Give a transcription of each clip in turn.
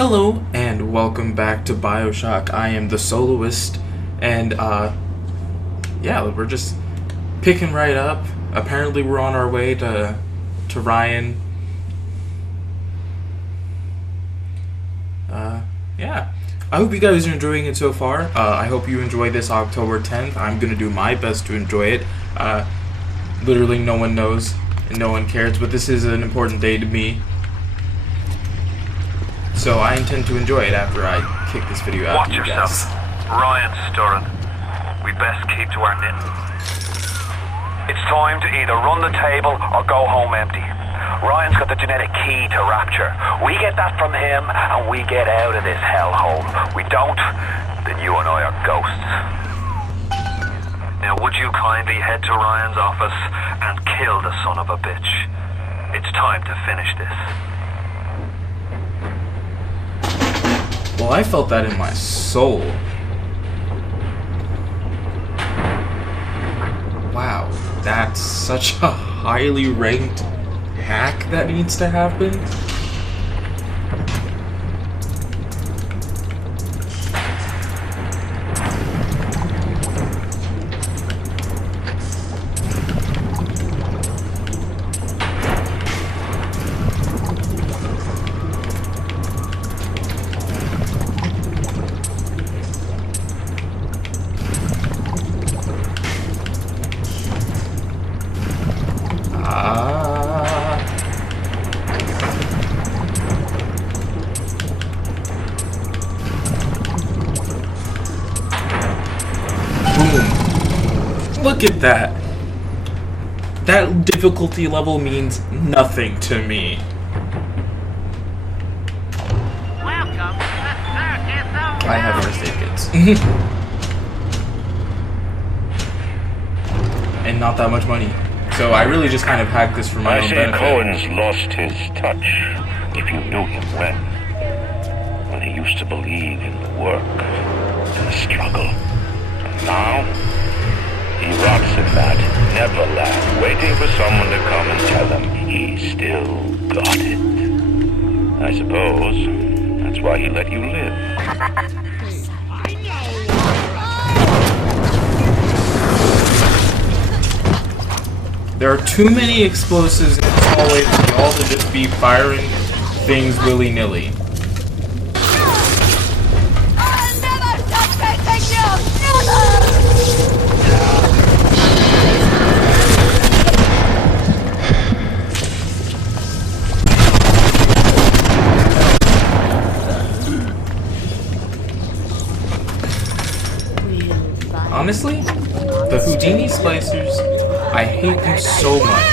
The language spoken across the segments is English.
Hello and welcome back to BioShock. I am the soloist, and yeah, we're just picking right up. Apparently we're on our way to Ryan. Yeah. I hope you guys are enjoying it so far. I hope you enjoy this October 10th. I'm gonna do my best to enjoy it. Literally no one knows and no one cares, but this is an important day to me. So I intend to enjoy it after I kick this video out to you guys. Ryan's stirring. We best keep to our knitting. It's time to either run the table or go home empty. Ryan's got the genetic key to Rapture. We get that from him and we get out of this hellhole. We don't, then you and I are ghosts. Now would you kindly head to Ryan's office and kill the son of a bitch? It's time to finish this. Well, I felt that in my soul. Wow, that's such a highly ranked hack that needs to happen. Look at that. That difficulty level means nothing to me. Welcome to the circus of I have first aid kits. And not that much money. So I really just kind of hacked this for my own benefit. Cohen's lost his touch, if you knew him when he used to believe in the work and the struggle. And now, he rots in that Neverland, waiting for someone to come and tell him he still got it. I suppose that's why he let you live. There are too many explosives in this hallway for y'all to just be firing things willy-nilly. Honestly, the Houdini splicers, I hate them so much.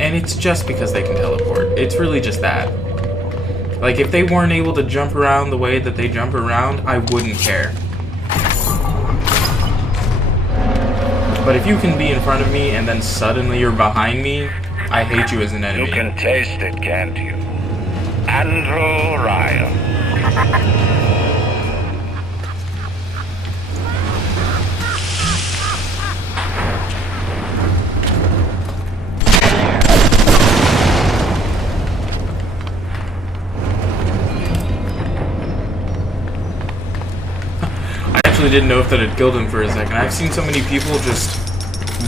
And it's just because they can teleport. It's really just that. Like, if they weren't able to jump around the way that they jump around, I wouldn't care. But if you can be in front of me and then suddenly you're behind me, I hate you as an enemy. You can taste it, can't you? Andrew Ryan. I actually didn't know if that had killed him for a second. I've seen so many people just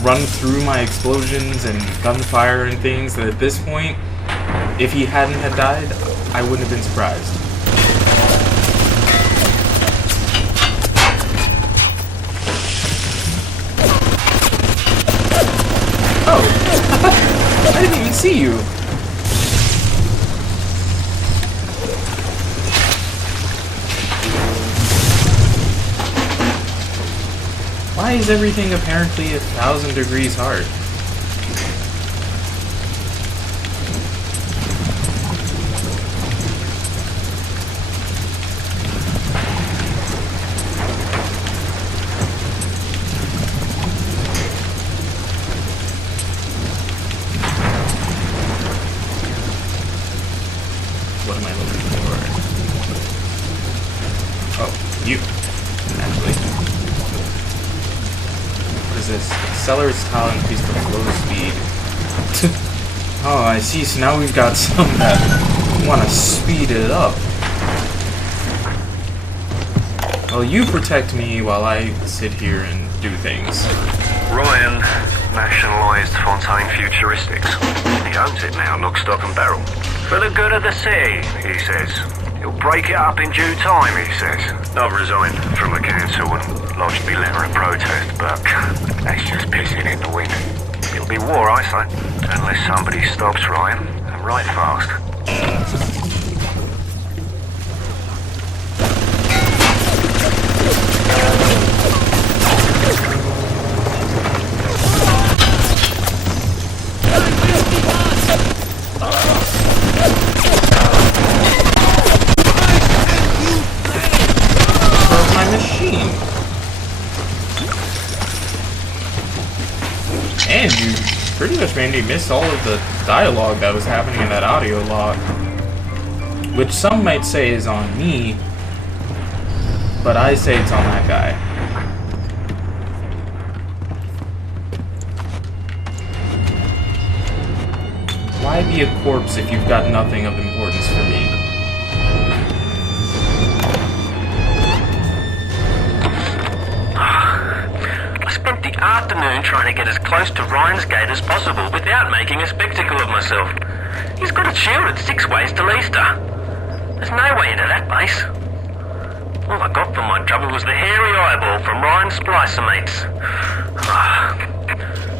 run through my explosions and gunfire and things that at this point, if he hadn't had died, I wouldn't have been surprised. Oh! I didn't even see you! Why is everything apparently 1,000 degrees hard? accelerates tile and increase the flow speed. Oh, I see. So now we've got some that want to speed it up. Well, you protect me while I sit here and do things. Ryan nationalised Fontaine Futuristics. He owns it now, lock, stock and barrel. For the good of the city, he says. He'll break it up in due time, he says. I've resigned from the council and lodged me letter of protest, but that's just pissing in the wind. It'll be war, I say, unless somebody stops Ryan, and right fast. And you pretty much made me miss all of the dialogue that was happening in that audio log. Which some might say is on me, but I say it's on that guy. Why be a corpse if you've got nothing of importance for me? Afternoon trying to get as close to Ryan's gate as possible without making a spectacle of myself. He's got it shielded 6 ways till Easter. There's no way into that base. All I got for my trouble was the hairy eyeball from Ryan's splicer mates.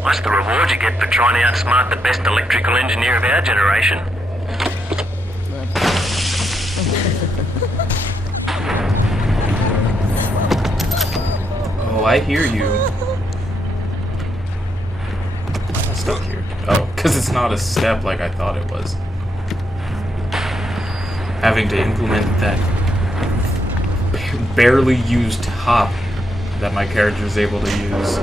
That's the reward you get for trying to outsmart the best electrical engineer of our generation. Oh, I hear you. Stuck here. Oh, because it's not a step like I thought it was. Having to implement that barely used hop that my character is able to use.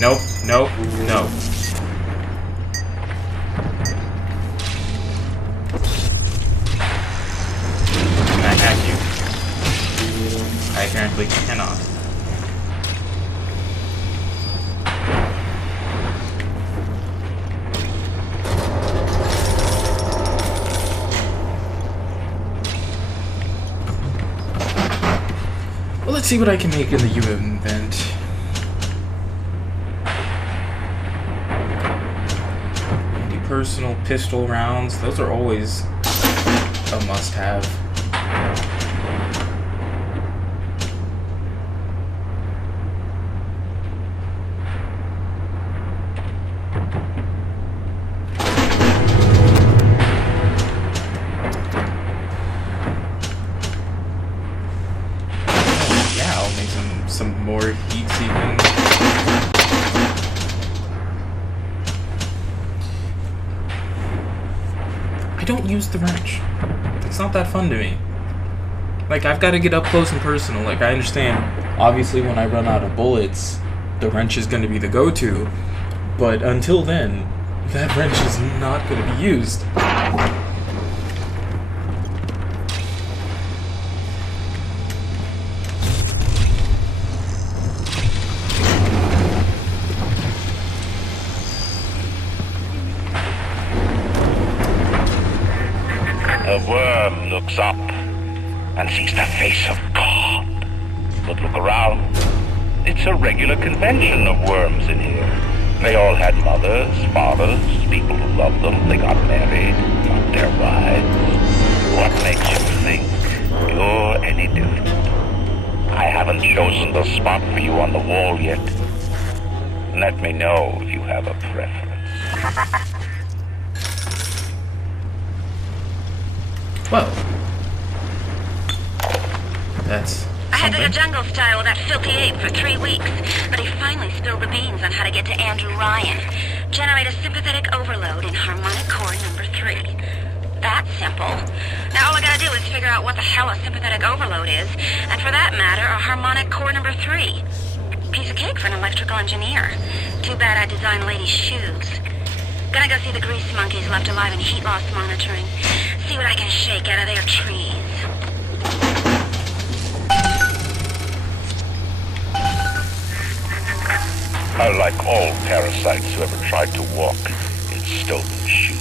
Nope, nope, no. Can I hack you? I apparently cannot. Well, let's see what I can make in the human event. Personal pistol rounds, those are always a must-have. Yeah, I'll make some more heat-seeking. I don't use the wrench. It's not that fun to me. Like, I've got to get up close and personal. Like, I understand, obviously, when I run out of bullets, the wrench is going to be the go-to. But until then, that wrench is not going to be used. A worm looks up and sees the face of God. But look around. It's a regular convention of worms in here. They all had mothers, fathers, people who loved them. They got married, got their wives. What makes you think you're any different? I haven't chosen the spot for you on the wall yet. Let me know if you have a preference. Well, that's I had to the something. jungle style with that filthy ape for 3 weeks, but he finally spilled the beans on how to get to Andrew Ryan. Generate a sympathetic overload in harmonic core number 3. That's simple. Now all I gotta do is figure out what the hell a sympathetic overload is, and for that matter, a harmonic core number 3. Piece of cake for an electrical engineer. Too bad I designed ladies' shoes. Gonna go see the grease monkeys left alive in heat loss monitoring. See what I can shake out of their trees. Like all parasites who ever tried to walk in stolen shoes.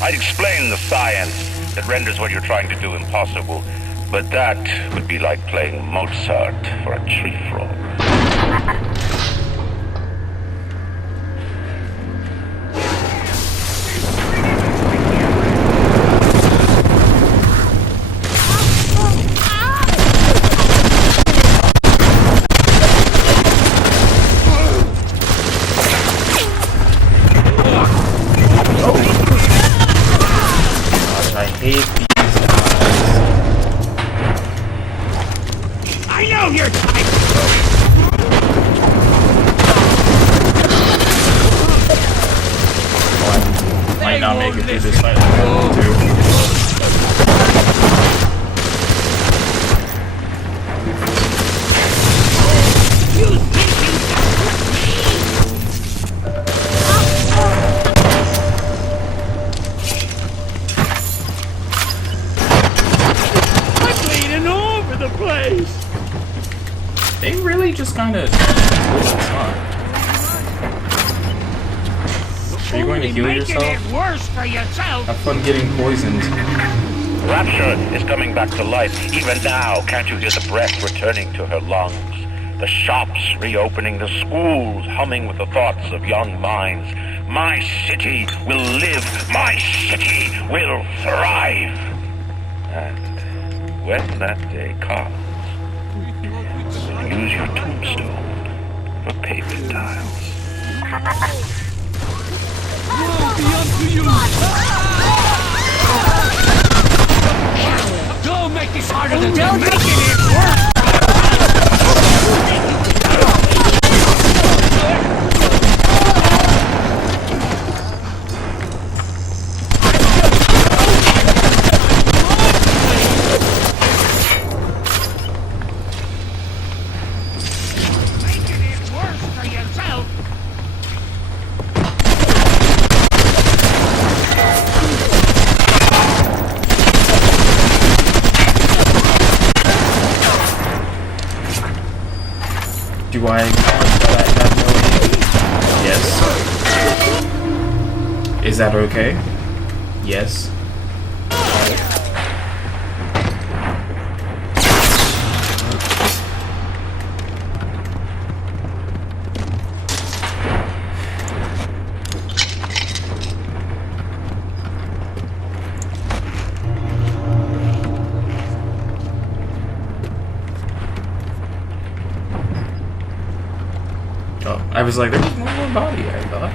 I'd explain the science that renders what you're trying to do impossible, but that would be like playing Mozart for a tree frog. They really just kind of... Are you going to heal yourself? Have fun getting poisoned. Rapture is coming back to life. Even now, can't you hear the breath returning to her lungs? The shops reopening, the schools humming with the thoughts of young minds. My city will live. My city will thrive. And when that day comes, use your tombstone for paper tiles. Woe be unto you! Don't make this harder than you're making it worse! Do I acknowledge that I have no aim? Yes. Is that okay? Yes. I was like, there was one more body, I thought.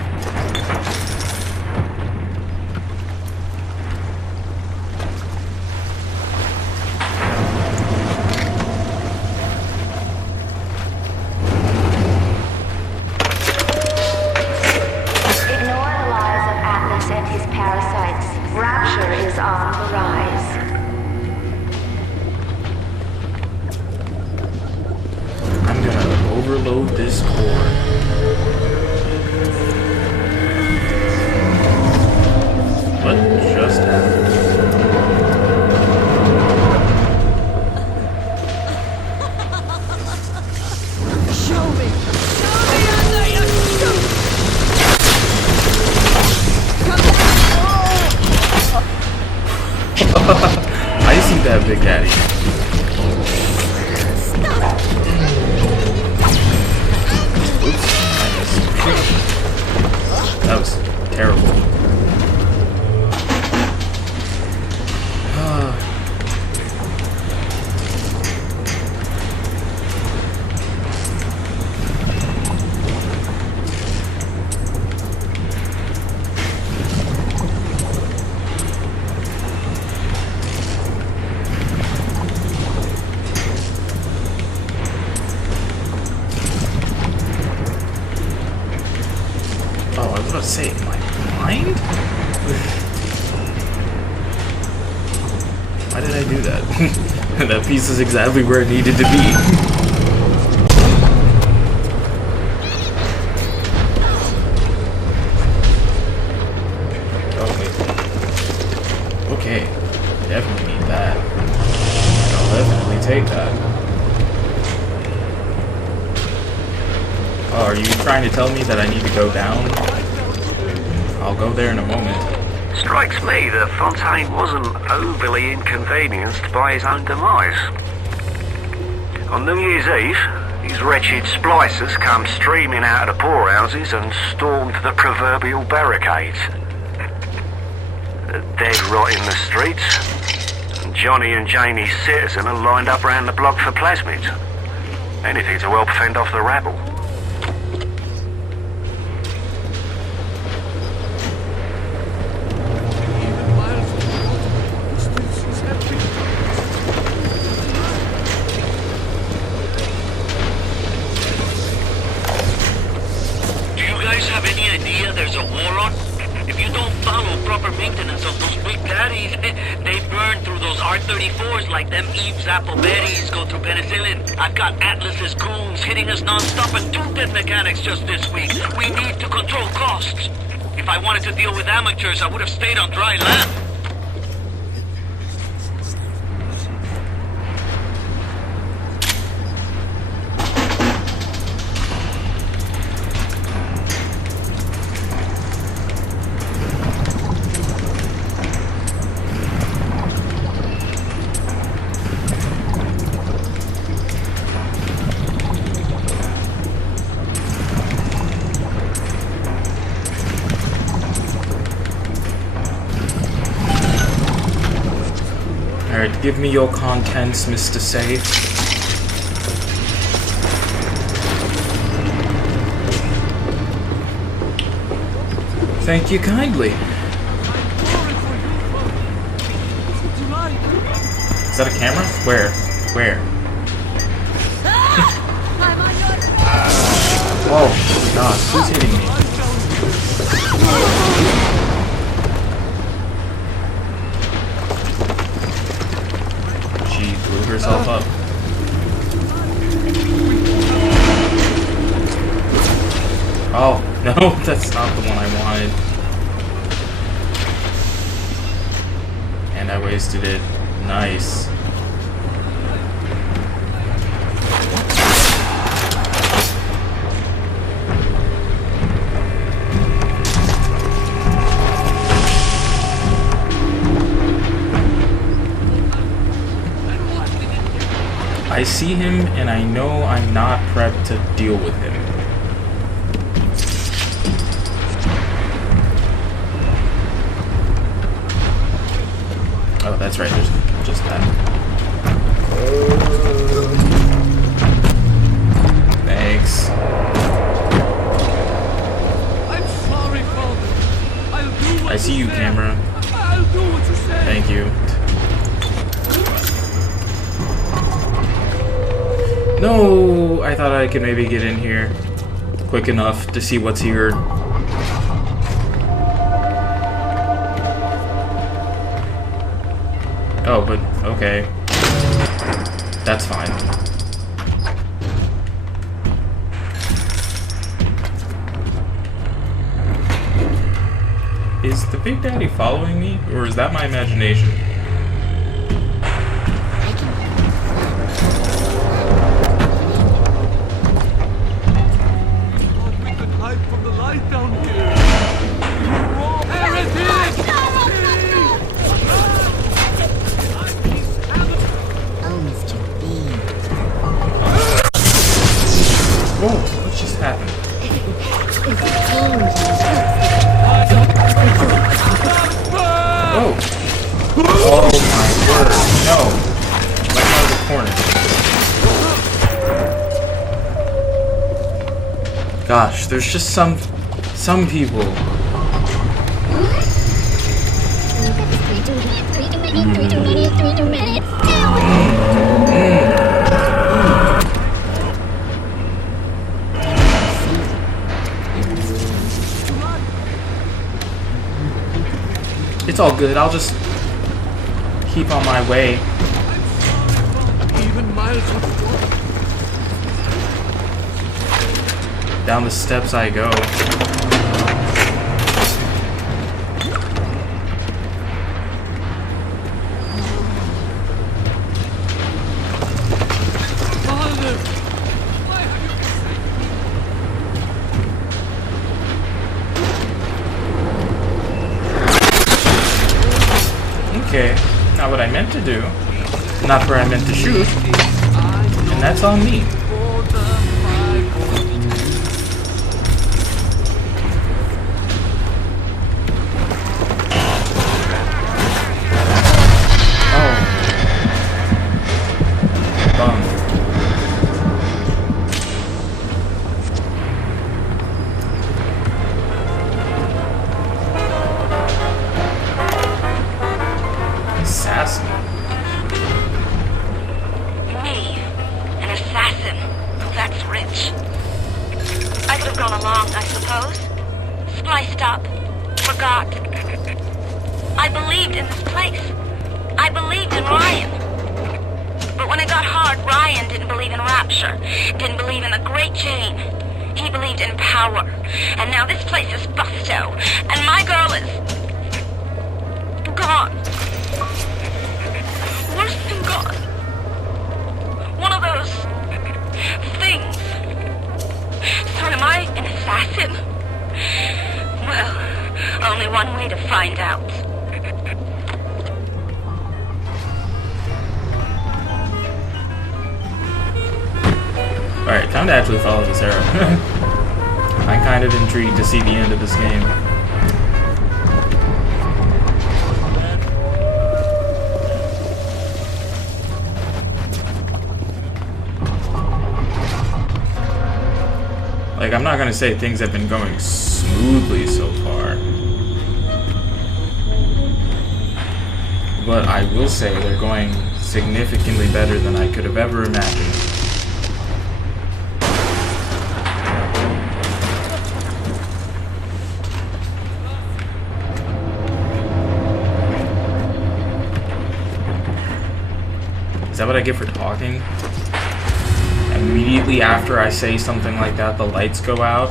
Ignore the lies of Atlas and his parasites. Rapture is on the rise. I'm gonna overload this core. What just happened? Show me! Show me under your suit! I see that, Big Daddy. Oops, I missed. That was terrible. Oh, I was about to say, am I blind? Why did I do that? That piece is exactly where it needed to be. Oh, wait. Okay. Definitely need that. I'll definitely take that. Oh, Oh, are you trying to tell me that I need to go down? I'll go there in a moment. Strikes me that Fontaine wasn't overly inconvenienced by his own demise. On New Year's Eve, these wretched splicers come streaming out of the poorhouses and stormed the proverbial barricades. The dead rot in the streets, and Johnny and Jamie Citizen are lined up round the block for plasmids. Anything to help fend off the rabble. There's a war on? If you don't follow proper maintenance of those big daddies, they burn through those R-34s like them Eve's apple berries go through penicillin. I've got Atlas's goons hitting us non-stop and 2 dead mechanics just this week. We need to control costs. If I wanted to deal with amateurs, I would have stayed on dry land. Alright, give me your contents, Mr. Safe. Thank you kindly. Is that a camera? Where? Where? Oh, God, who's hitting me? Blew herself up. Oh, no, that's not the one I wanted. And I wasted it. Nice. I see him, and I know I'm not prepped to deal with him. Oh, that's right, there's just that. Thanks. I'm sorry, Father. I'll do what I see you, camera. I'll do what you say. Thank you. No, I thought I could maybe get in here quick enough to see what's here. Oh, but okay. That's fine. Is the Big Daddy following me, or is that my imagination? Whoa, what just happened? Oh! Oh my word, no! Right out of the corner. Gosh, there's just some people. It's all good, I'll just keep on my way. Down the steps I go. meant to do, not where I meant to shoot, and that's on me. Assassin. Me, an assassin. That's rich. I could have gone along, I suppose. Spliced up. Forgot. I believed in this place. I believed in Ryan. But when it got hard, Ryan didn't believe in rapture. Didn't believe in the Great Chain. He believed in power. And now this place is busto. And my girl is... gone. Worse than gone. One of those... things. So am I an assassin? Well, only one way to find out. Alright, time to actually follow this arrow. I'm kind of intrigued to see the end of this game. Like, I'm not gonna say things have been going smoothly so far, but I will say they're going significantly better than I could have ever imagined. Is that what I get for talking? Immediately after I say something like that, the lights go out.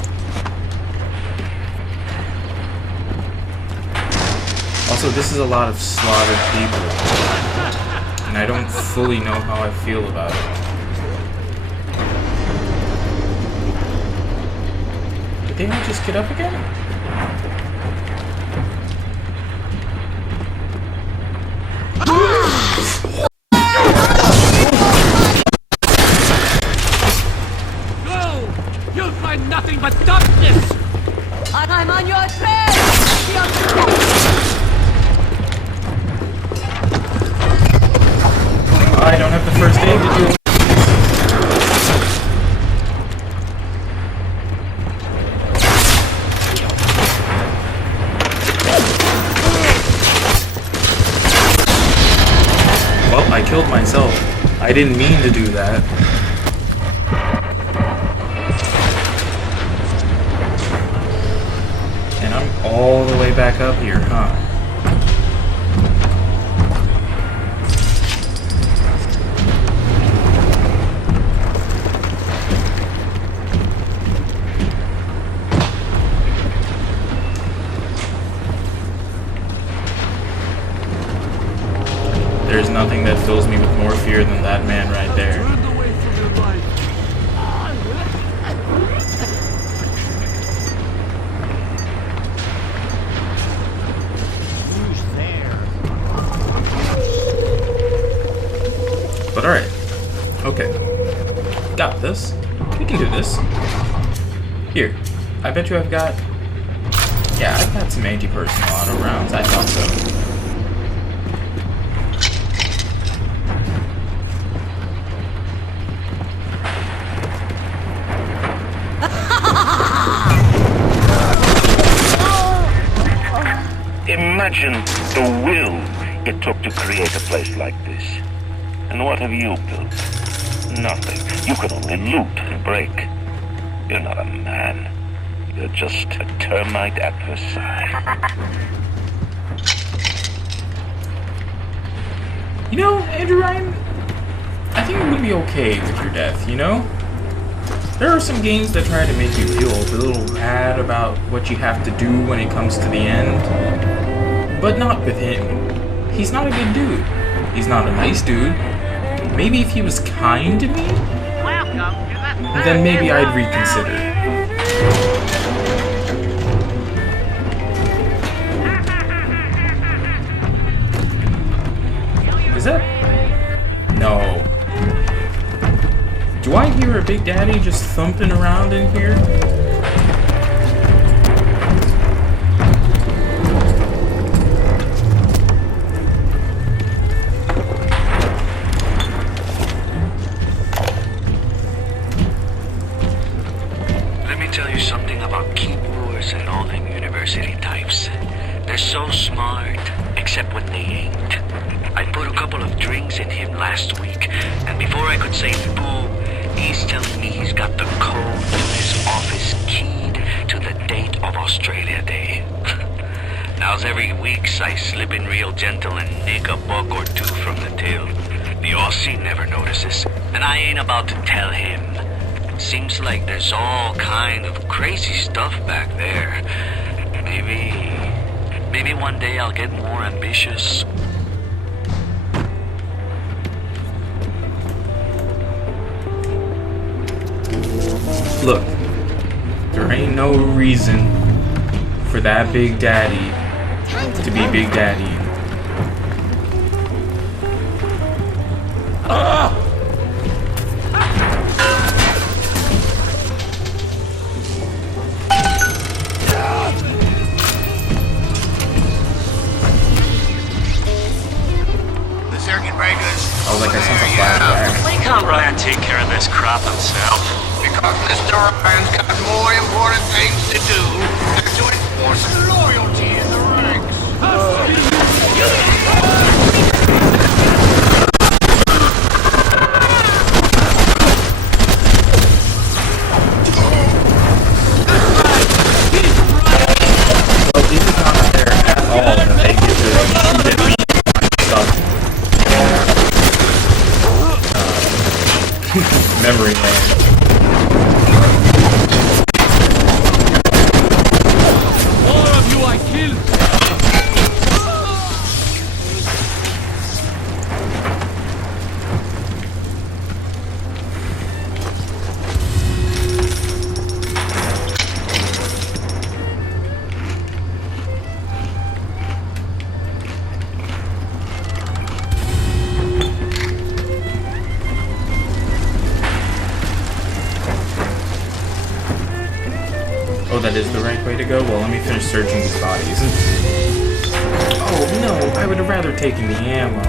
Also, this is a lot of slaughtered people, and I don't fully know how I feel about it. Did they not just get up again? Nothing but darkness! I'm on your trail! I don't have the first aid to do. Well, I killed myself. I didn't mean to do that. All the way back up here, huh? There's nothing that fills me with more fear than that man right there. But alright. Okay. Got this. We can do this. Here. I bet you I've got... Yeah, I've got some anti-personal auto rounds. I thought so. Imagine the will it took to create a place like this. And what have you built? Nothing. You can only loot and break. You're not a man. You're just a termite adversary. You know, Andrew Ryan, I think it would be okay with your death, you know? There are some games that try to make you feel a little bad about what you have to do when it comes to the end. But not with him. He's not a good dude. He's not a nice dude. Maybe if he was kind to me, then maybe I'd reconsider. Is Is that? No. Do I hear a Big Daddy just thumping around in here? Let me tell you something about keyboards and all them university types. They're so smart, except when they ain't. I put a couple of drinks in him last week, and before I could say boo, he's telling me he's got the code to his office keyed to the date of Australia Day. Now's every weeks I slip in real gentle and nick a buck or two from the till. The Aussie never notices, and I ain't about to tell him. Seems like there's all kind of crazy stuff back there. Maybe one day I'll get more ambitious. Look, there ain't no reason for that Big Daddy to be Big Daddy. The circuit breakers. Oh, like I sent a flashback. Why can't Ryan take care of this crap himself? Because Mr. Ryan's got more important things to do than to enforce loyalty in the ranks. Well, this is not there at all that they get to shoot at me and stuff. Memory lane. Oh, that is the right way to go? Well, let me finish searching these bodies. Oh, no, I would have rather taken the ammo.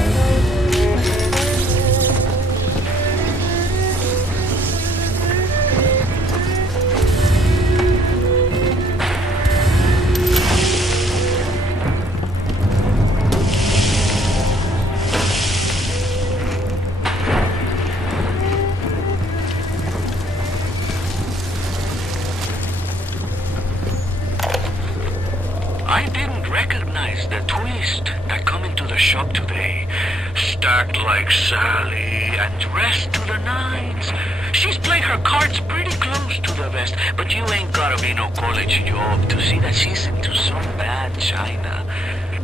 I didn't recognize the twist that come into the shop today. Stacked like Sally and dressed to the nines. She's played her cards pretty close to the vest, but you ain't gotta be no college job to see that she's into some bad china.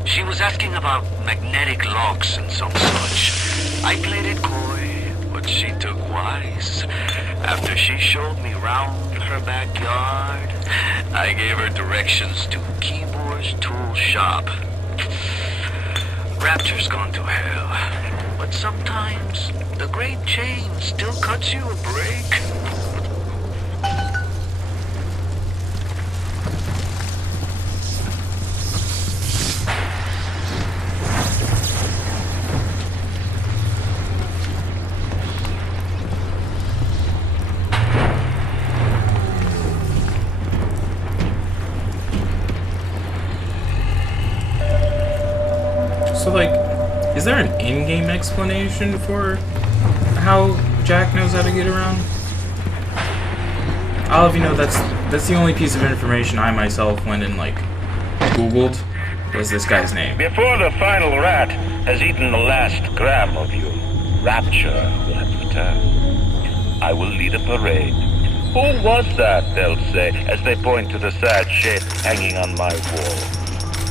She was asking about magnetic locks and some such. I played it coy, but she took wise. After she showed me round her backyard, I gave her directions to Keyboard's tool shop. Rapture's gone to hell, but sometimes the great chain still cuts you a break. So, like, is there an in-game explanation for how Jack knows how to get around? I'll have you know that's the only piece of information I myself went and, like, Googled was this guy's name. Before the final rat has eaten the last gram of you, Rapture will have returned. I will lead a parade. Who was that, they'll say, as they point to the sad shape hanging on my wall.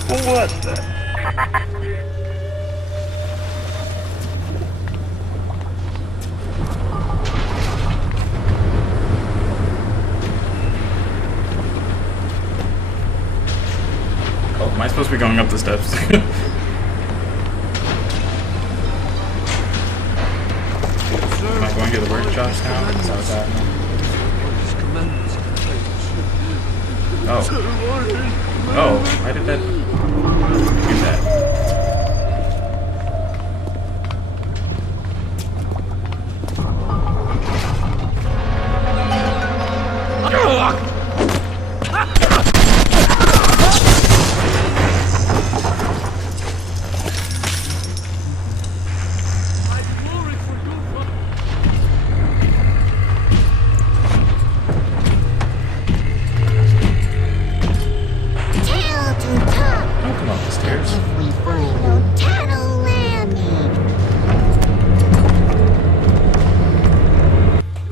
Who was that? Oh, am I supposed to be going up the steps? you go to work, Josh, now? Is that what's happening? Oh. Oh, why did that do that?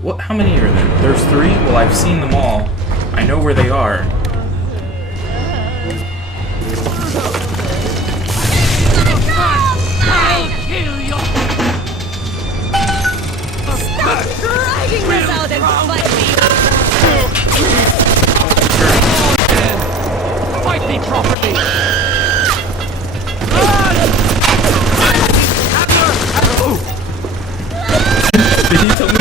What? How many are there? There's 3? Well, I've seen them all. I know where they are. I'll kill you! Stop dragging this out and fight me! Fight me properly! Did you tell me?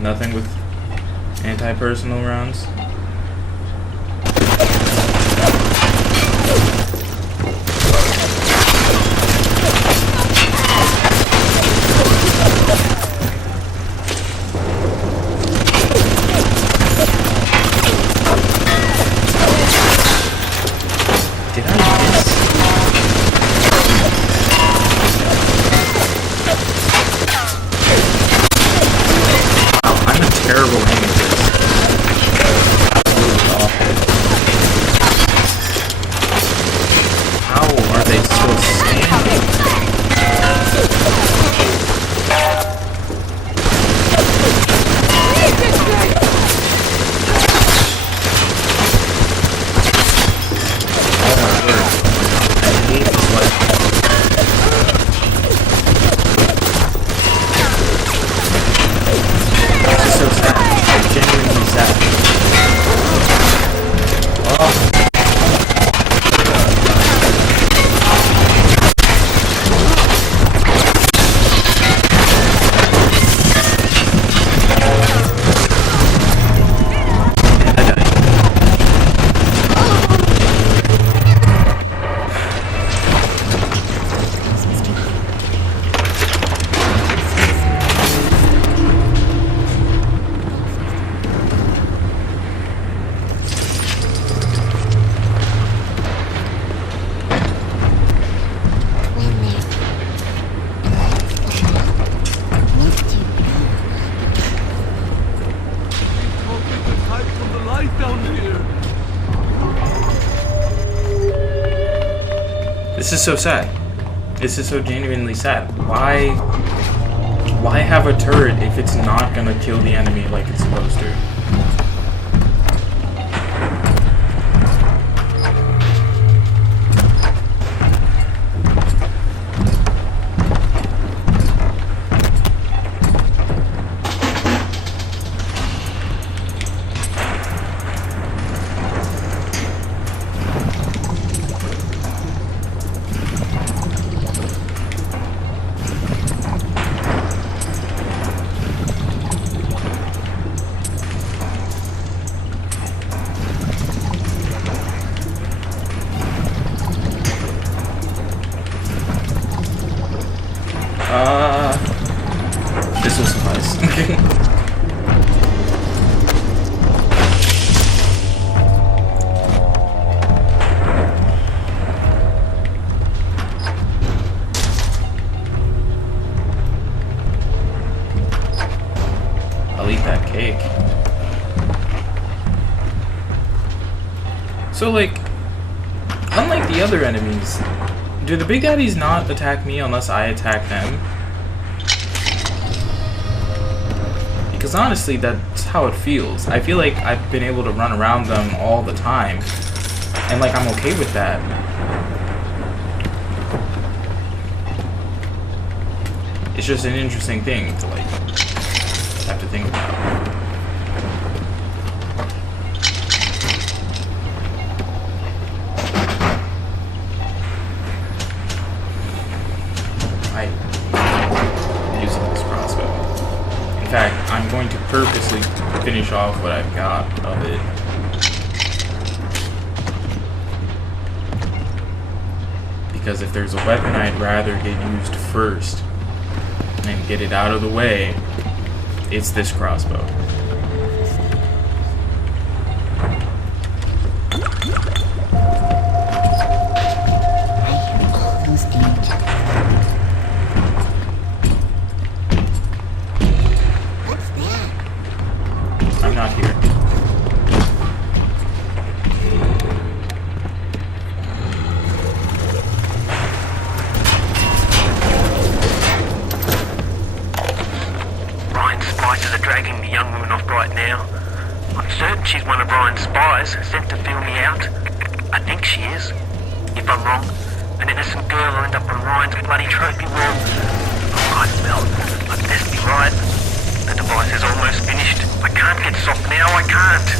Nothing with anti-personal rounds. Did I miss? I'm a terrible aim at this. Absolutely awful. How are they still standing? Oh my word. I hate this weapon. This is so sad. I'm genuinely sad. Oh. And I died. This is so sad. This is so genuinely sad. Why have a turret if it's not gonna kill the enemy like it's supposed to? This will suffice. I'll eat that cake. So, like, unlike the other enemies, do the big daddies not attack me unless I attack them? Because honestly, that's how it feels. I feel like I've been able to run around them all the time. And like, I'm okay with that. It's just an interesting thing to like have to think about. Using this crossbow. In fact, I'm going to purposely finish off what I've got of it. Because if there's a weapon I'd rather get used first and get it out of the way, it's this crossbow. I'm not here. Ryan's spies are dragging the young woman off right now. I'm certain she's one of Ryan's spies sent to feel me out. I think she is. If I'm wrong, an innocent girl will end up on Ryan's bloody trophy wall. Right, well, I best be right. The device is almost finished. I can't get soft now, I can't.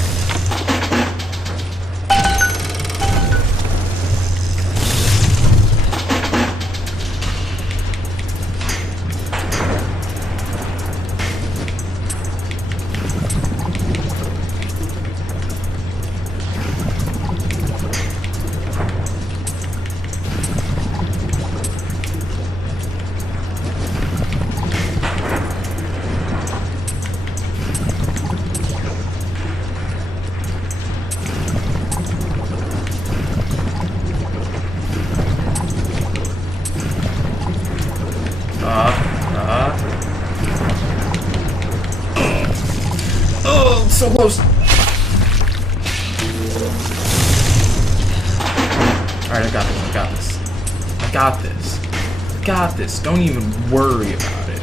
Oh, so close. Alright, I got this, I got this. I got this. I got this. Don't even worry about it.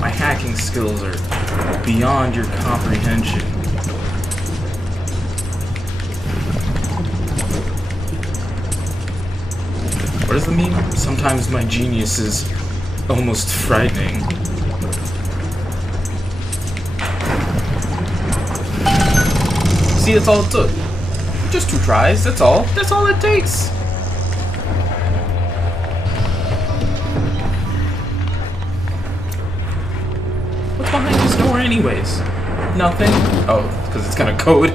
My hacking skills are beyond your comprehension. What does it mean? Sometimes my genius is almost frightening. See, that's all it took. Just 2 tries, that's all. That's all it takes. What's behind this door anyways? Nothing? Oh, because it's kind of code.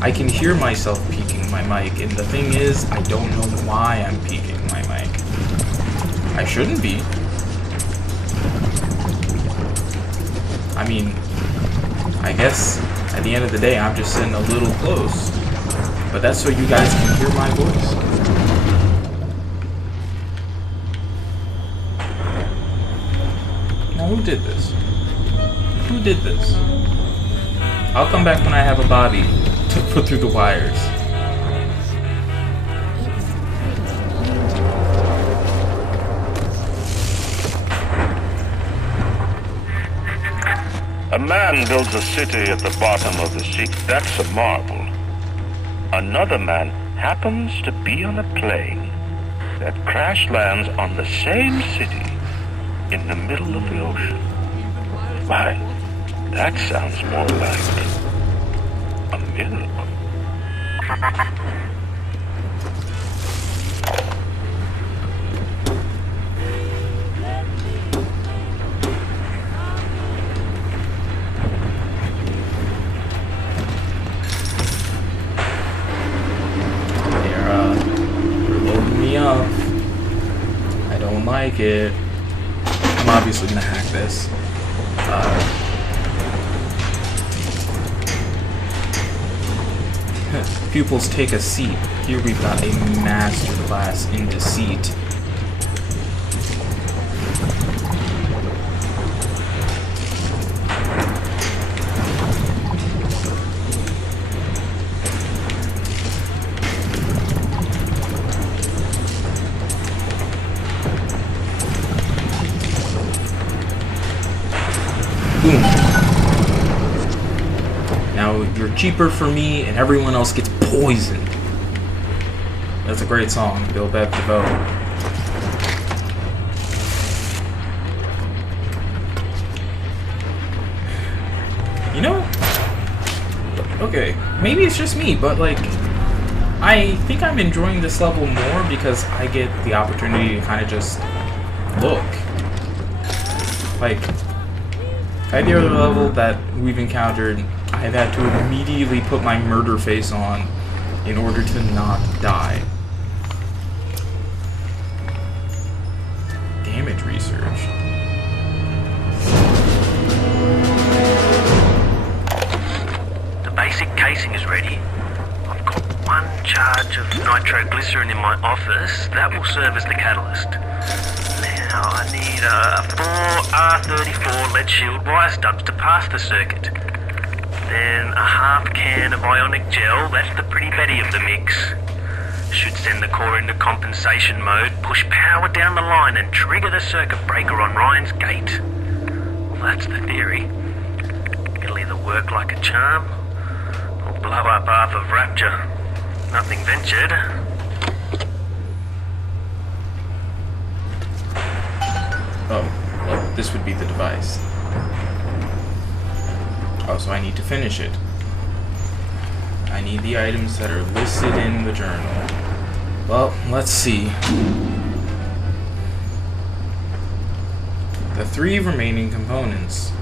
I can hear myself peeking my mic, and the thing is, I don't know why I'm peeking my mic. I shouldn't be. I mean, I guess at the end of the day, I'm just sitting a little close. But that's so you guys can hear my voice. Now, who did this? Who did this? I'll come back when I have a body to put through the wires. A man builds a city at the bottom of the sea. That's a marvel. Another man happens to be on a plane that crash lands on the same city in the middle of the ocean. Why, that sounds more like a miracle. They're loading me up. I don't like it. I'm obviously gonna hack this. Pupils take a seat. Here we've got a masterclass in deceit. Boom. Now you're cheaper for me and everyone else gets poisoned. That's a great song, Bill Bev DeVoe. You know, okay, maybe it's just me, but like, I think I'm enjoying this level more because I get the opportunity to kind of just look. Like, every other level that we've encountered, I've had to immediately put my murder face on in order to not die. Damage research. The basic casing is ready. I've got 1 charge of nitroglycerin in my office. That will serve as the catalyst. Now I need 4 R34 lead shield wire stubs to pass the circuit. Then a half can of ionic gel, that's the pretty Betty of the mix. Should send the core into compensation mode, push power down the line and trigger the circuit breaker on Ryan's gate. Well, that's the theory. It'll either work like a charm, or blow up half of Rapture. Nothing ventured. Oh, well, this would be the device. Oh, so I need to finish it. I need the items that are listed in the journal. Well, let's see. The 3 remaining components.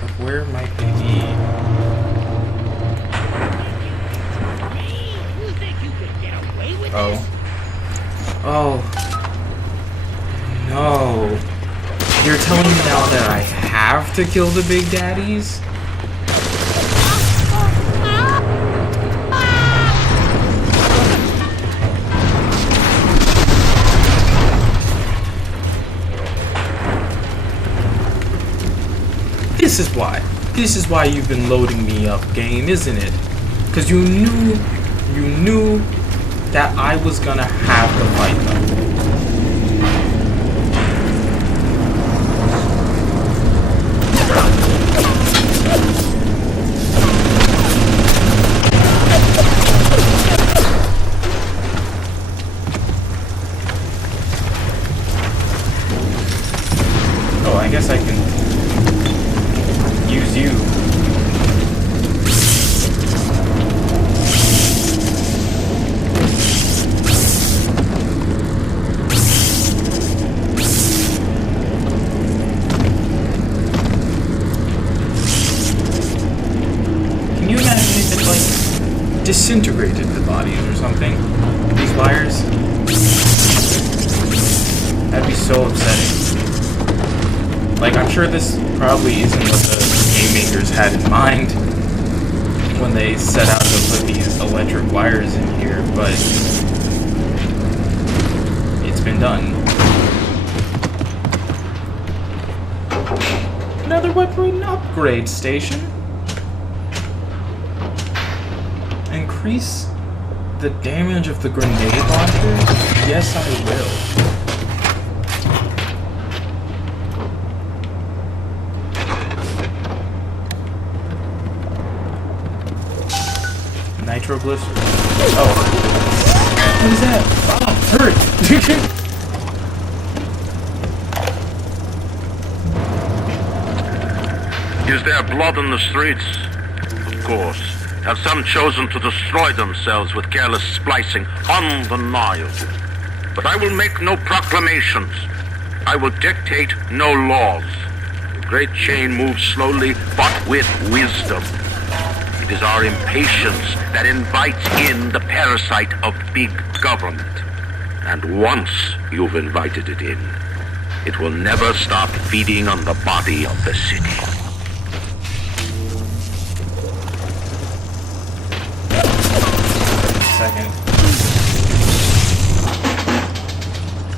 But where might they be? Oh. Oh. No. You're telling me now that I have to kill the Big Daddies? This is why you've been loading me up, game, isn't it? Because you knew that I was gonna have to fight them. Oh, I guess I can use you. Can you imagine if it, like, disintegrated the bodies or something? These wires? That'd be so upsetting. Like, I'm sure this probably isn't what the game makers had in mind when they set out to put these electric wires in here, but it's been done. Another weapon upgrade station. Increase the damage of the grenade launcher? Yes, I will. Nitroglycerin. Oh. What is that? Oh, hurt! Is there blood in the streets? Of course. Have some chosen to destroy themselves with careless splicing? Undeniable. But I will make no proclamations. I will dictate no laws. The great chain moves slowly, but with wisdom. It is our impatience that invites in the parasite of big government. And once you've invited it in, it will never stop feeding on the body of the city. second.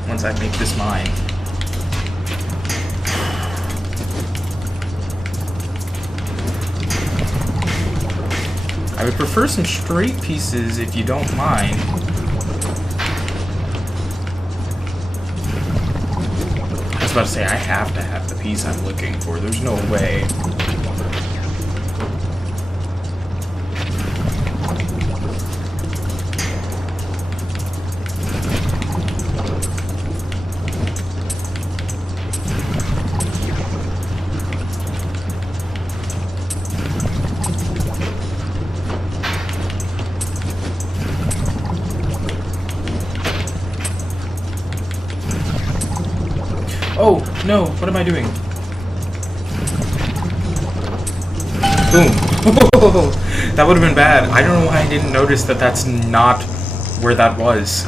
Once I make this mine. I would prefer some straight pieces if you don't mind. I was about to say, I have to have the piece I'm looking for. There's no way. Oh, no, what am I doing? Boom. That would have been bad. I don't know why I didn't notice that that's not where that was.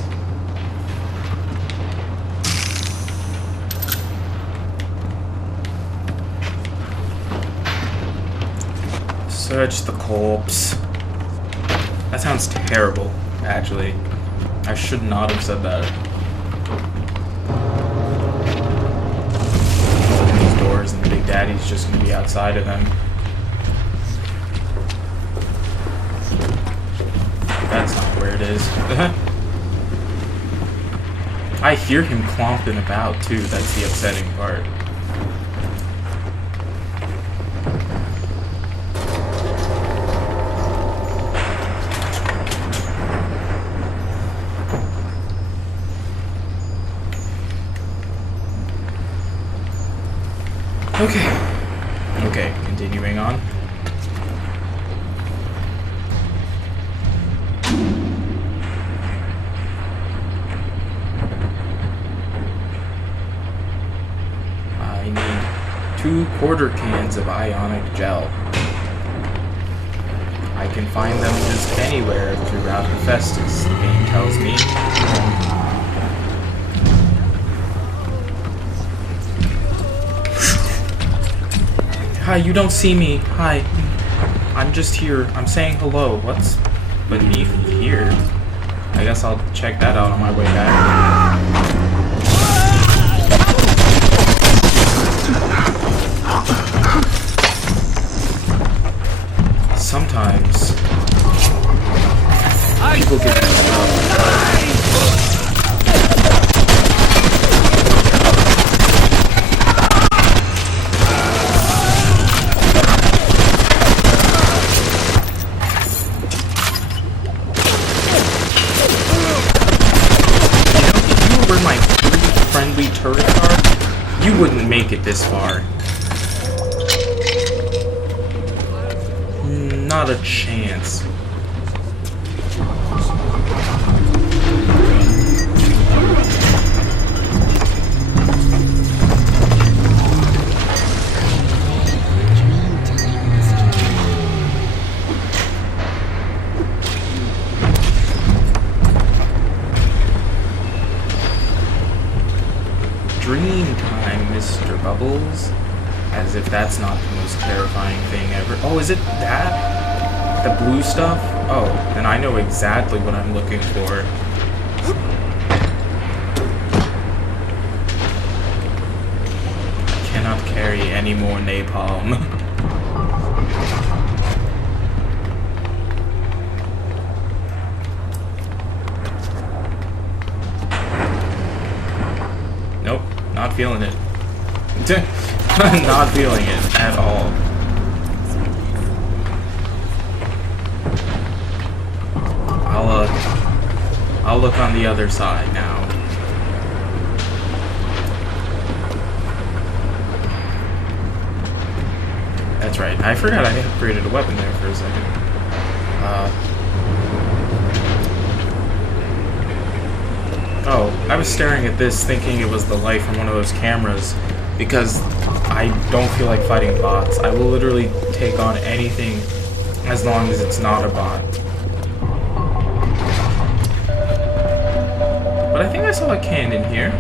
Search the corpse. That sounds terrible, actually. I should not have said that. And Big Daddy's just gonna be outside of them. That's not where it is. I hear him clomping about too, that's the upsetting part. Okay, continuing on. I need 2 quarter cans of ionic gel. I can find them just anywhere throughout Hephaestus, the game tells me. Hi, you don't see me. Hi. I'm just here. I'm saying hello. What's beneath here? I guess I'll check that out on my way back. Sometimes people get turret car, you wouldn't make it this far. Not a chance. Dream time, Mr. Bubbles. As if that's not the most terrifying thing ever. Oh, is it that? The blue stuff? Oh, then I know exactly what I'm looking for. I cannot carry any more napalm. Nope, not feeling it. Not feeling it at all. I'll look on the other side now. That's right. I forgot I upgraded a weapon there for a second. Oh, I was staring at this thinking it was the light from one of those cameras because I don't feel like fighting bots. I will literally take on anything as long as it's not a bot. But I think I saw a can in here.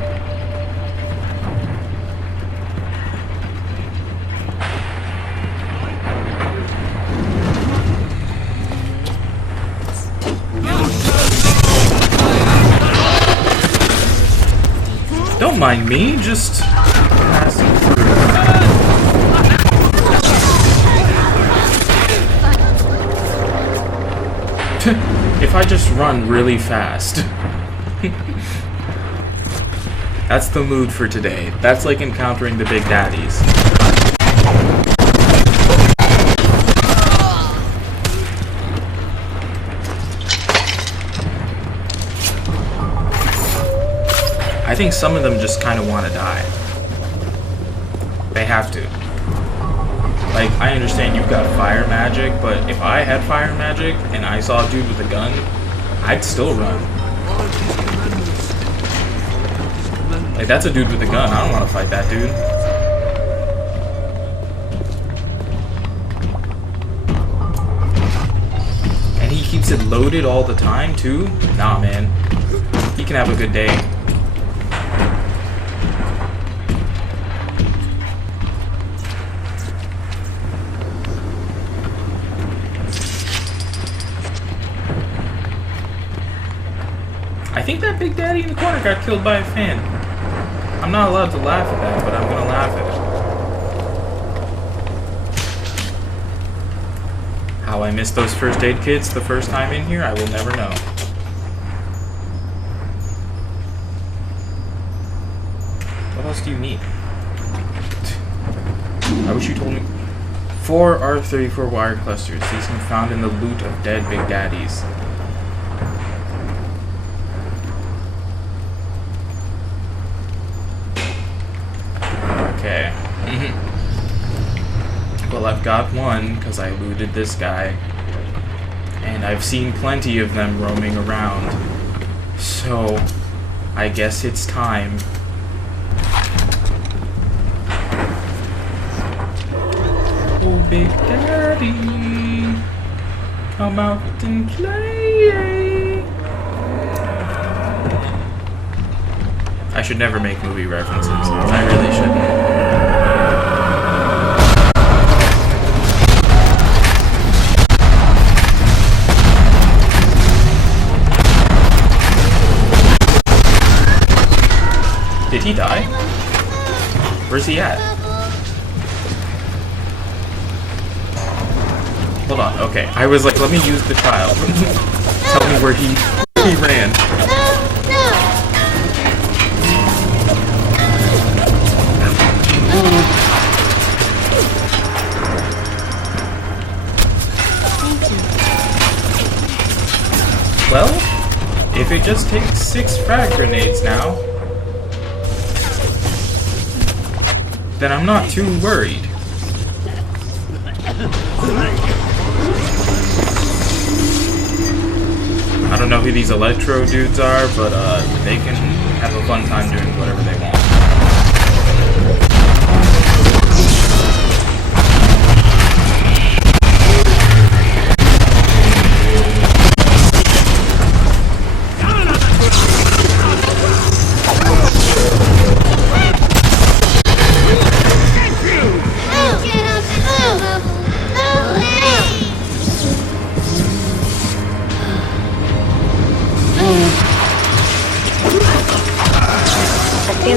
Don't mind me, just passing through. If I just run really fast. That's the mood for today. That's like encountering the big daddies. I think some of them just kind of want to die. They have to. Like, I understand you've got fire magic, but if I had fire magic and I saw a dude with a gun, I'd still run. Like, that's a dude with a gun. I don't want to fight that dude. And he keeps it loaded all the time, too? Nah, man. He can have a good day. I think that big daddy in the corner got killed by a fan. I'm not allowed to laugh at that, but I'm gonna laugh at it. How I missed those first aid kits the first time in here, I will never know. What else do you need? I wish you told me. 4 R34 wire clusters. These can be found in the loot of dead big daddies. Okay. Well, I've got one, because I looted this guy. And I've seen plenty of them roaming around. So, I guess it's time. Oh, Big Daddy, come out and play. I should never make movie references. I really shouldn't. Did he die? Where's he at? Hold on, okay. I was like, let me use the child. Tell me where he ran. Well, if it just takes 6 frag grenades now, then I'm not too worried. I don't know who these electro dudes are, but they can have a fun time doing whatever they want.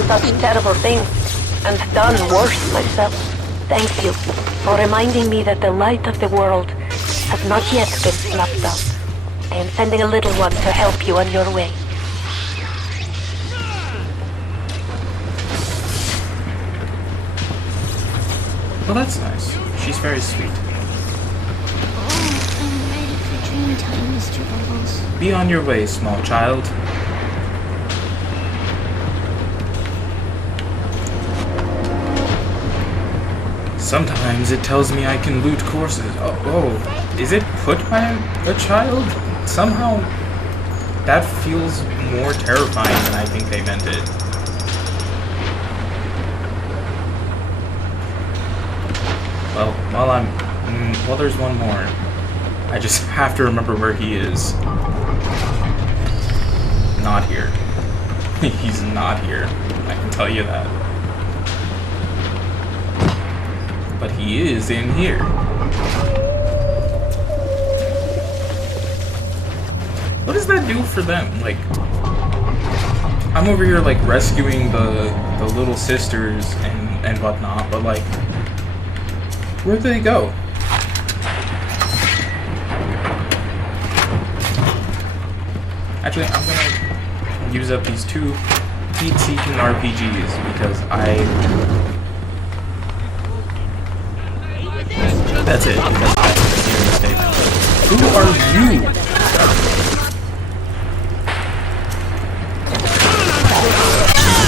Such terrible things, and done worse myself. Thank you for reminding me that the light of the world has not yet been snuffed out. I am sending a little one to help you on your way. Well, that's nice. She's very sweet. Oh, I'm ready for dream time, Mr. Bubbles. Be on your way, small child. Sometimes it tells me I can loot courses. Oh, is it put by a child? Somehow, that feels more terrifying than I think they meant it. Well, there's one more. I just have to remember where he is. Not here. He's not here. I can tell you that. But he is in here. What does that do for them? Like, I'm over here like rescuing the little sisters and whatnot, but like, where do they go? Actually, I'm gonna use up these 2 heat-seeking RPGs because that's it, because I made a mistake. Who are you?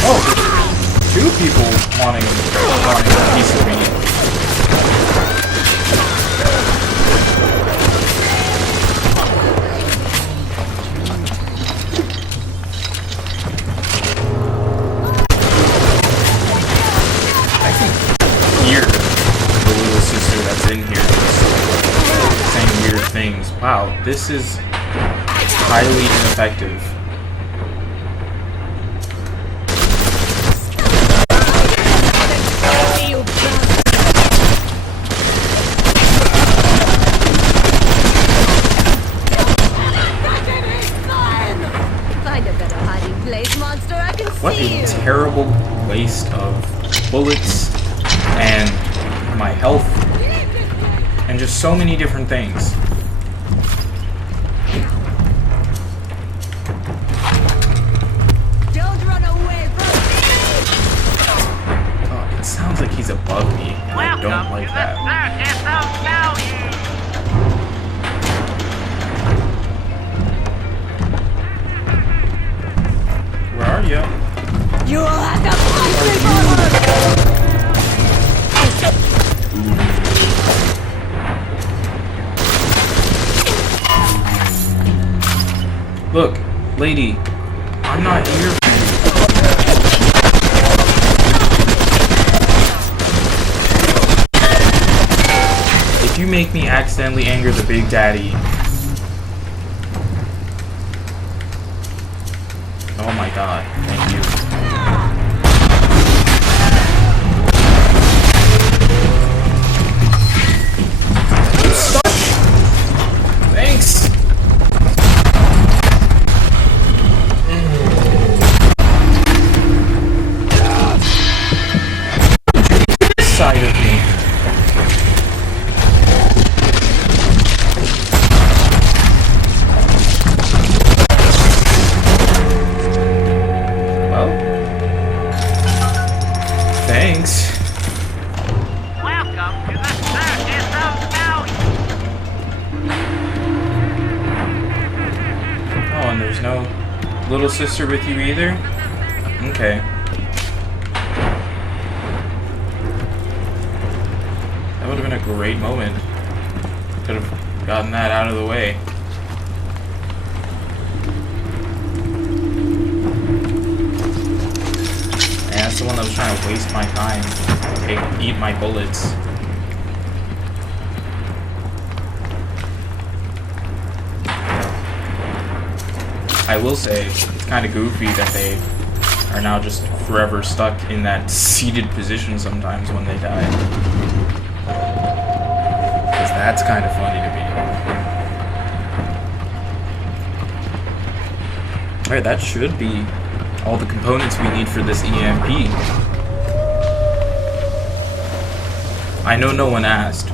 Oh, 2 people wanting a piece of me. I can hear the little sister that's in here just saying weird things. Wow, this is highly ineffective. What a terrible waste of bullets and my health and just so many different things. Don't run away from me! Oh, it sounds like he's above me, and I don't like that. Where are you? You will have to fight me for her! Look, lady, I'm not here for you. If you make me accidentally anger the Big Daddy... Oh my god, thank you. Thanks! This side of me. Well, thanks. Welcome to the circus of value. Oh, and there's no little sister with you either? Okay. That would have been a great moment. Could have gotten that out of the way. And that's the one that was trying to waste my time. Eat my bullets. I will say, it's kind of goofy that they are now just forever stuck in that seated position sometimes when they die. Because that's kind of funny to me. Alright, that should be all the components we need for this EMP. I know no one asked,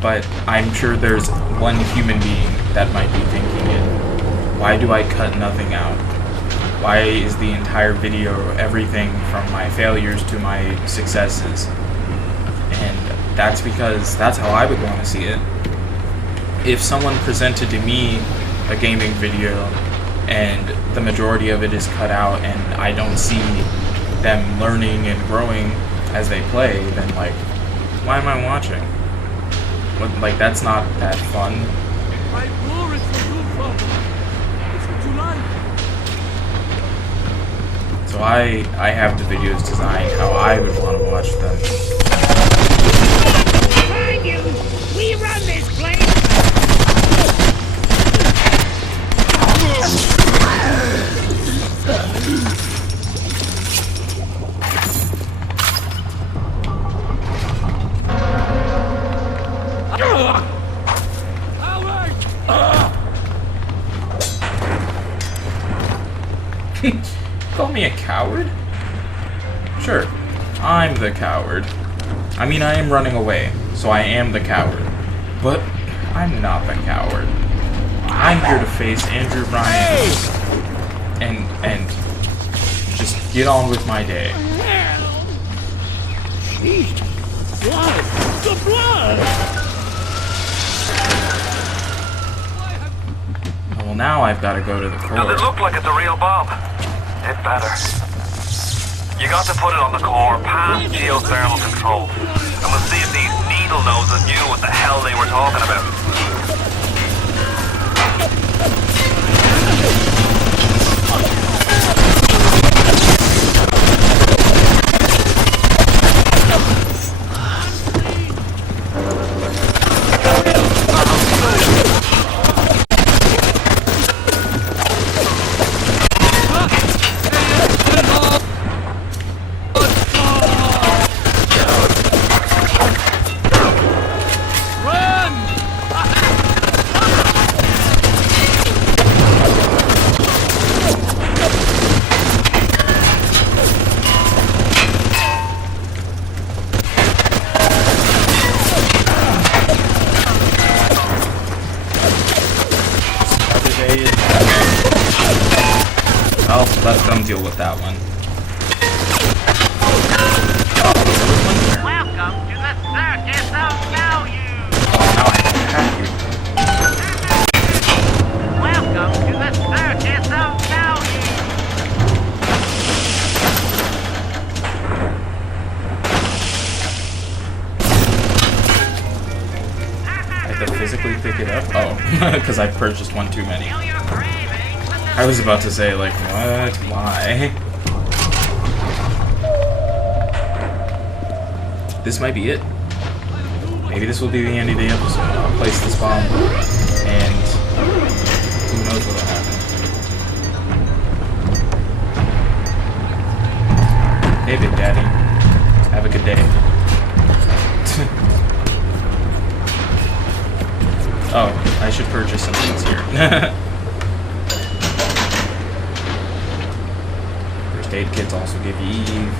but I'm sure there's one human being that might be thinking it. Why do I cut nothing out? Why is the entire video everything from my failures to my successes? And that's because that's how I would want to see it. If someone presented to me a gaming video and the majority of it is cut out and I don't see them learning and growing as they play, then like, why am I watching? What, like, that's not that fun. So I have the videos designed how I would want to watch them. Behind you! We run this place! Call me a coward? Sure, I'm the coward. I mean, I am running away, so I am the coward. But I'm not the coward. I'm here to face Andrew Ryan and just get on with my day. Jeez, blood! The blood! Well, now I've got to go to the core. Does it look like it's a real bomb? It better. You got to put it on the core, past geothermal control, and we'll see if these needle noses knew what the hell they were talking about. Well, let them deal with that one. Welcome to the circus of value. Now I have you. Welcome to the circus of value. I have to physically pick it up? Oh, because I purchased one too many. I was about to say, like, what? Why? This might be it. Maybe this will be the end of the episode. I'll place this bomb, and who knows what will happen. Hey, Big Daddy. Have a good day. Oh, I should purchase some things here. First aid kits also give you Eve.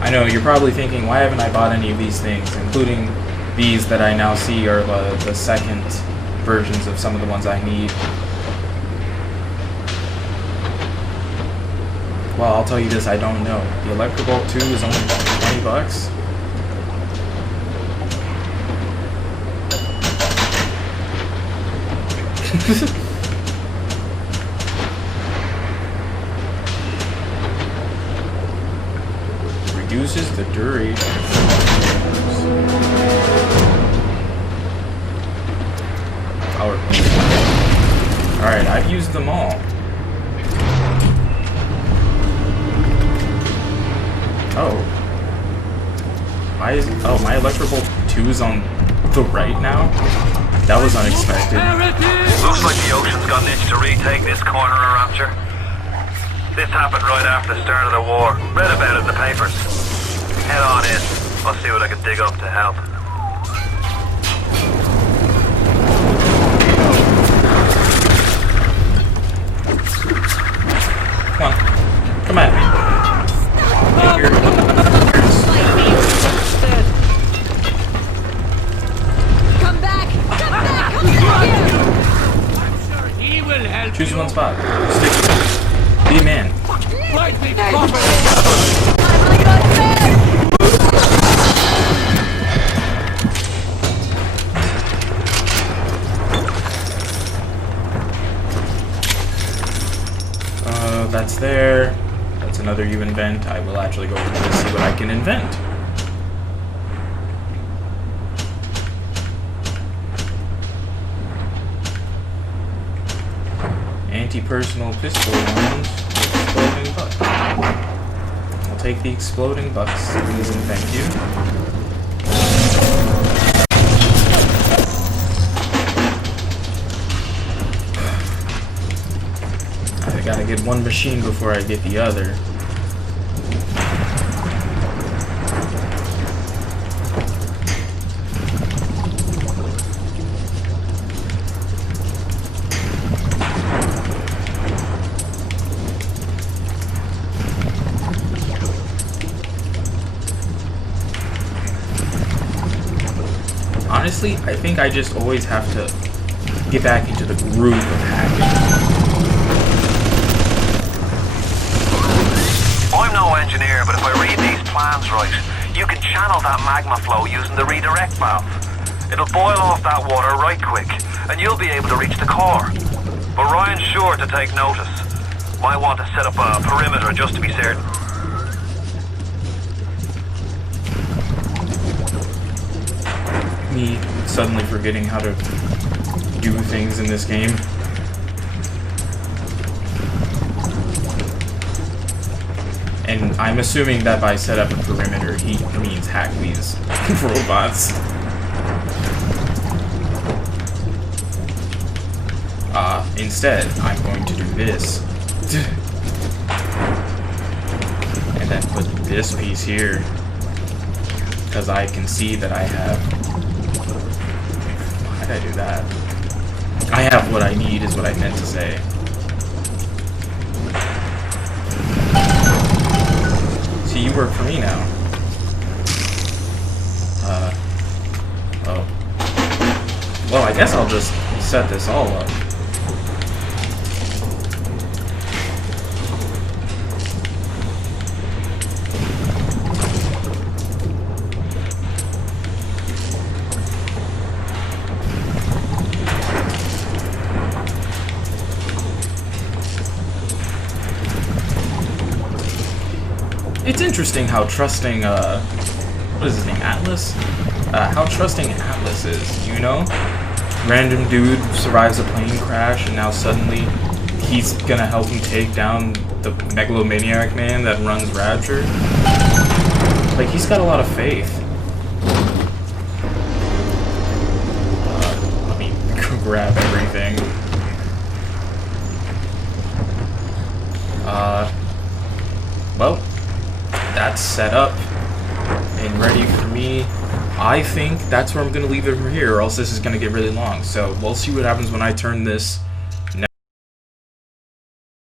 I know, you're probably thinking, why haven't I bought any of these things, including these that I now see are the second versions of some of the ones I need. Well, I'll tell you this, I don't know. The electric bulb 2 is only $20. Reduces the duration. Power. Alright, I've used them all. Oh. Why is... Oh, my electrical 2 is on the right now? That was unexpected. Looks like the ocean's got an itch to retake this corner of Rapture. This happened right after the start of the war. Read about it in the papers. Head on in. I'll see what I can dig up to help. Come on. Come at me. Get here. Come back! Come back! Come back here! I'm sure he will help Choose you. one spot. Stick to it. Be a man. Fight me properly. That's there. That's another you invent. I will actually go through this, see what I can invent. Anti-personal pistol rounds with exploding bucks. I'll take the exploding bucks, please and thank you. I gotta get one machine before I get the other. Honestly, I think I just always have to get back into the groove of hacking. I'm no engineer, but if I read these plans right, you can channel that magma flow using the redirect valve. It'll boil off that water right quick, and you'll be able to reach the core. But Ryan's sure to take notice. Might want to set up a perimeter just to be certain. Me suddenly forgetting how to do things in this game. And I'm assuming that by set up a perimeter, he means hack these robots. Instead, I'm going to do this. And then put this piece here. Because I can see that I have... Why did I do that? I have what I need is what I meant to say. See, you work for me now. Oh. Well, I guess I'll just set this all up. It's interesting how trusting, what is his name, Atlas? How trusting Atlas is, you know? Random dude survives a plane crash and now suddenly he's gonna help him take down the megalomaniac man that runs Rapture. Like, he's got a lot of faith. Let me grab everything. Well, that's set up and ready for me. I think that's where I'm going to leave it from here, or else this is going to get really long. So we'll see what happens when I turn this